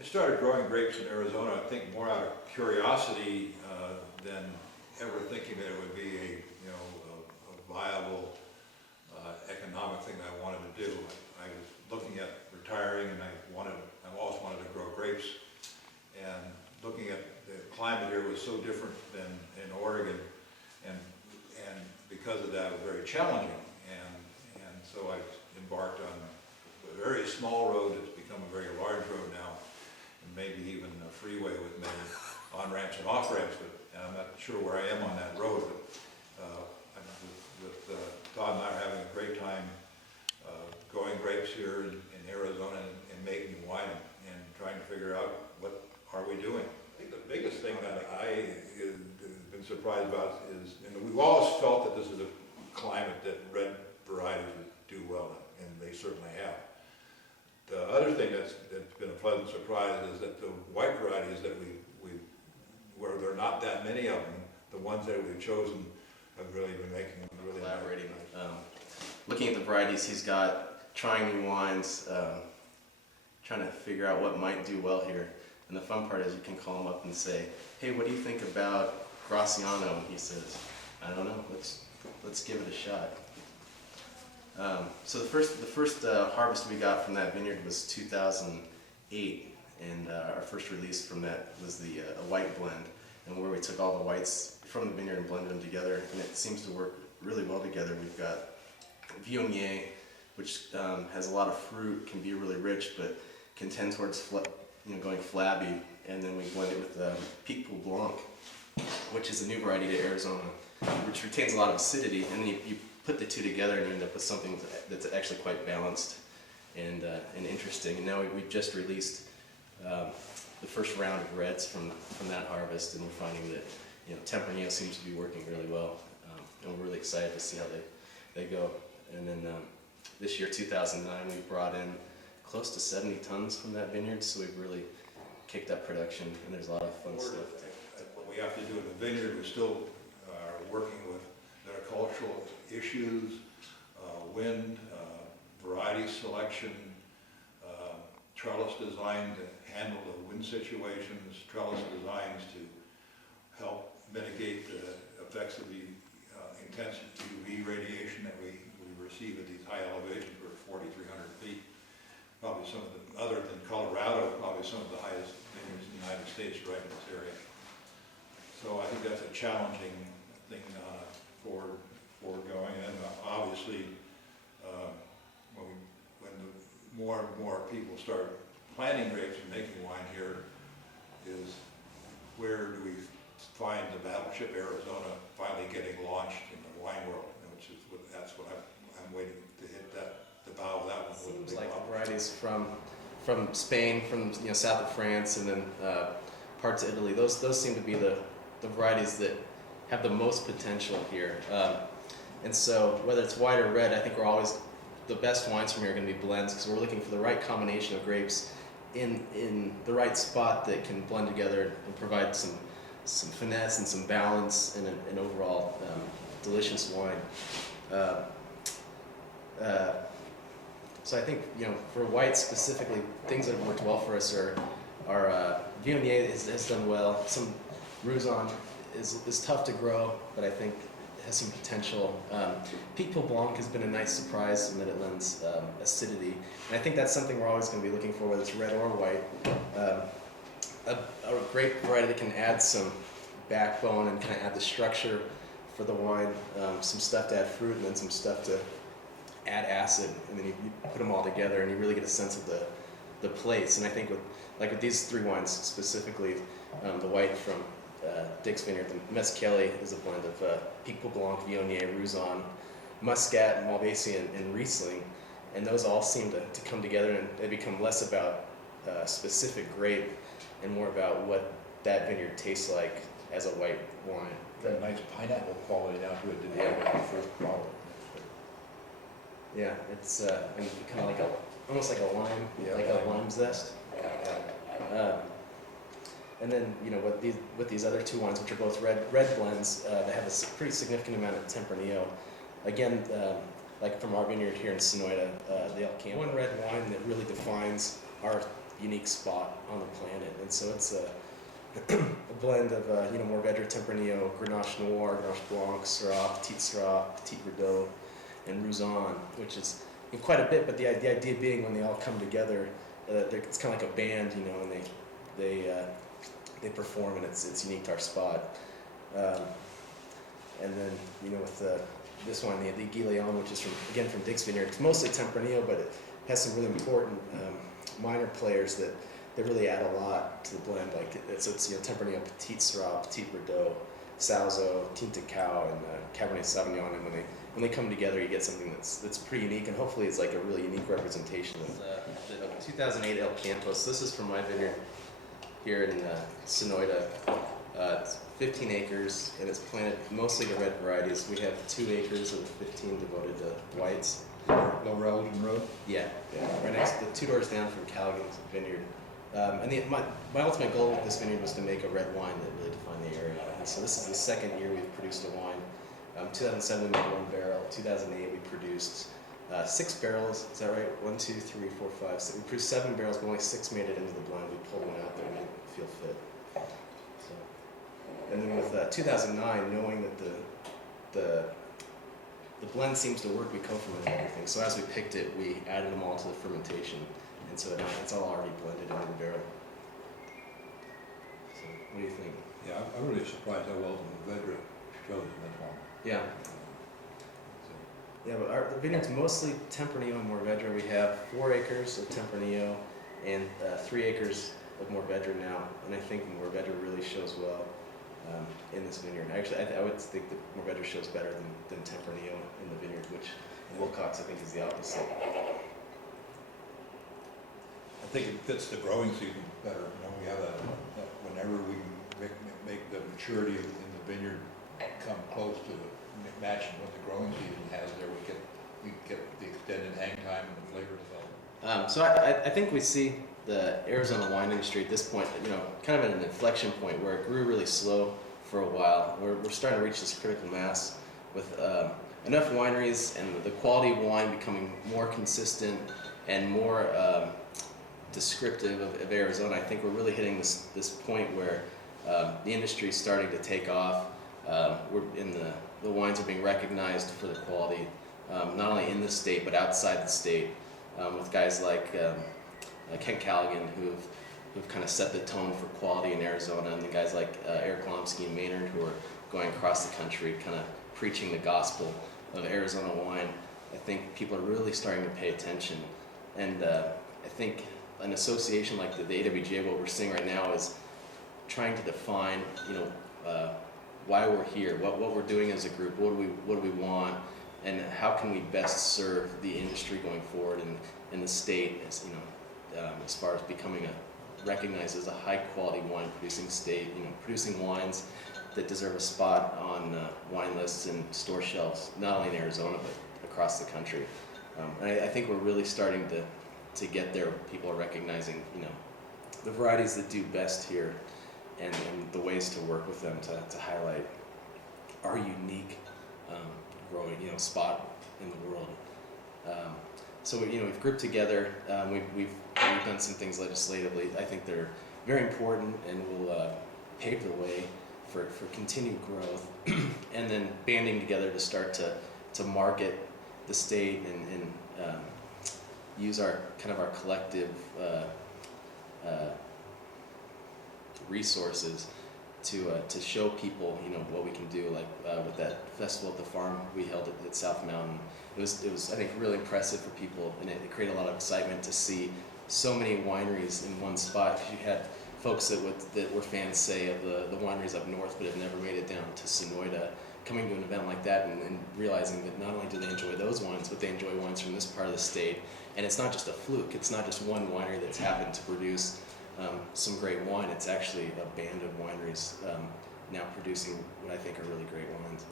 I started growing grapes in Arizona, I think more out of curiosity than ever thinking that it would be a viable economic thing I wanted to do. I was looking at retiring, and I always wanted to grow grapes. And looking at the climate here was so different than in Oregon, and because of that, it was very challenging. And so I embarked on a very small road that's become a very large road now, and maybe even a freeway with many on-ramps and off-ramps, and I'm not sure where I am on that road, but with Todd and I are having a great time growing grapes here in Arizona and making wine and trying to figure out what are we doing. I think the biggest thing that I have been surprised about is, we've always felt that this is a climate that red varieties would do well in, and they certainly have. The other thing that's been a pleasant surprise is that the white varieties that where there are not that many of them, the ones that we've chosen have really been making really collaborating. Looking at the varieties he's got, trying new wines, trying to figure out what might do well here. And the fun part is you can call him up and say, "Hey, what do you think about Graciano?" And he says, "I don't know. Let's give it a shot." So the first harvest we got from that vineyard was 2008, and our first release from that was the a white blend, and where we took all the whites from the vineyard and blended them together, and it seems to work really well together. We've got Viognier, which has a lot of fruit, can be really rich, but can tend towards going flabby, and then we blend it with Pic Blanc, which is a new variety to Arizona, which retains a lot of acidity, and then you put the two together and you end up with something that's actually quite balanced and interesting. And now we've just released the first round of reds from that harvest, and we're finding that Tempranillo seems to be working really well, and we're really excited to see how they go. And then this year, 2009, we brought in close to 70 tons from that vineyard, so we've really kicked up production, and there's a lot of fun stuff. What we have to do in the vineyard, we still are working with viticultural issues, wind, variety selection, trellis design to handle the wind situations, trellis designs to help mitigate the effects of the intense UV radiation that we receive at these high elevations. We're 4,300 feet. Probably some of the, other than Colorado, probably some of the highest vineyards in the United States right in this area. So I think that's a challenging thing forward going. And obviously, when more and more people start planting grapes and making wine here, is where do we find the battleship Arizona finally getting launched in the wine world? That's what I'm waiting to hit the bow of that one. Seems like the varieties from Spain, from south of France, and then parts of Italy. Those seem to be the varieties that have the most potential here. And so whether it's white or red, I think the best wines from here are going to be blends, because we're looking for the right combination of grapes in the right spot that can blend together and provide some finesse and some balance and an overall delicious wine. So I think for white specifically, things that have worked well for us are Viognier has done well. Some Roussanne is tough to grow, but I think has some potential. Pic Blanc has been a nice surprise in that it lends acidity, and I think that's something we're always going to be looking for, whether it's red or white. A grape variety that can add some backbone and kind of add the structure for the wine, some stuff to add fruit, and then some stuff to add acid, and then you put them all together and you really get a sense of the place. And I think with these three wines specifically, the white from Dick's Vineyard, the Mescali is a blend of Pic Blanc, Viognier, Roussanne, Muscat, Malvasia, and Riesling, and those all seem to come together, and they become less about specific grape and more about what that vineyard tastes like as a white wine. Got a nice pineapple quality down to it, did you have the first bottle? Yeah, it's kind of like almost like a lime, a lime zest. And then with these other two wines, which are both red blends, that have a pretty significant amount of Tempranillo. Again, like from our vineyard here in Sonoyta, the El Campo. One red wine that really defines our unique spot on the planet. And so it's a blend of Mourvedre, Tempranillo, Grenache Noir, Grenache Blanc, Syrah, Petite Syrah, Petite Verdot, and Rouzon, which is quite a bit. But the idea being when they all come together, it's kind of like a band, and they perform, and it's unique to our spot. And then with this one, the Guy Leon, which is from Dick's Vineyard, it's mostly Tempranillo, but it has some really important minor players that really add a lot to the blend. Like it's Tempranillo, Petite Syrah, Petite Verdot, Salzo, Tinta Cow, and Cabernet Sauvignon. And when they come together, you get something that's pretty unique, and hopefully it's like a really unique representation of the 2008 El Campos. This is from my vineyard here in Sonoita. It's 15 acres, and it's planted mostly to red varieties. We have 2 acres of the 15 devoted to whites. Lower Elgin Road? Yeah, right next, the 2 doors down from Callaghan's vineyard. And my ultimate goal with this vineyard was to make a red wine that really defined the area. And so this is the 2nd year we've produced a wine. 2007 we made 1 barrel. 2008 we produced 6 barrels. Is that right? 1, 2, 3, 4, 5, 6. We produced 7 barrels, but only 6 made it into the blend. We pulled one out that we didn't feel fit. So, and then with 2009, knowing that the blend seems to work, we co-fermented everything. So as we picked it, we added them all to the fermentation. And so it's all already blended into the barrel. So what do you think? Yeah, I'm really surprised how well the Mourvedre shows in this one. Yeah. Yeah, but the vineyard's mostly Tempranillo and Mourvedre. We have 4 acres of Tempranillo and 3 acres of Mourvedre now. And I think Mourvedre really shows well in this vineyard. Actually, I would think that Mourvedre shows better than Tempranillo in the vineyard, which Wilcox I think is the opposite. I think it fits the growing season better. We have whenever we make the maturity in the vineyard come close to matching what the growing season has there, we get the extended hang time and the flavor development. So I think we see the Arizona wine industry at this point, kind of at an inflection point where it grew really slow for a while. We're starting to reach this critical mass with enough wineries and the quality of wine becoming more consistent and more descriptive of Arizona. I think we're really hitting this point where the industry is starting to take off. The wines are being recognized for the quality, not only in the state but outside the state, with guys like Kent Callaghan who've kind of set the tone for quality in Arizona, and the guys like Eric Lomsky and Maynard who are going across the country kind of preaching the gospel of Arizona wine. I think people are really starting to pay attention, and I think an association like the AWGA, what we're seeing right now, is trying to define, why we're here, what we're doing as a group, what do we want, and how can we best serve the industry going forward in the state, as far as becoming recognized as a high quality wine producing state, producing wines that deserve a spot on wine lists and store shelves, not only in Arizona but across the country. And I think we're really starting to get there. People are recognizing, the varieties that do best here, and the ways to work with them to highlight our unique growing, spot in the world. So we've grouped together. We've done some things legislatively. I think they're very important and will pave the way for continued growth. And then banding together to start to market the state and use our collective resources to show people what we can do, like with that festival at the farm we held at South Mountain. It was I think really impressive for people, and it created a lot of excitement to see so many wineries in one spot, because you had folks that were fans, say, of the wineries up north but have never made it down to Sonoita, coming to an event like that and realizing that not only do they enjoy those wines, but they enjoy wines from this part of the state. And it's not just a fluke, it's not just one winery that's happened to produce some great wine. It's actually a band of wineries now producing what I think are really great wines.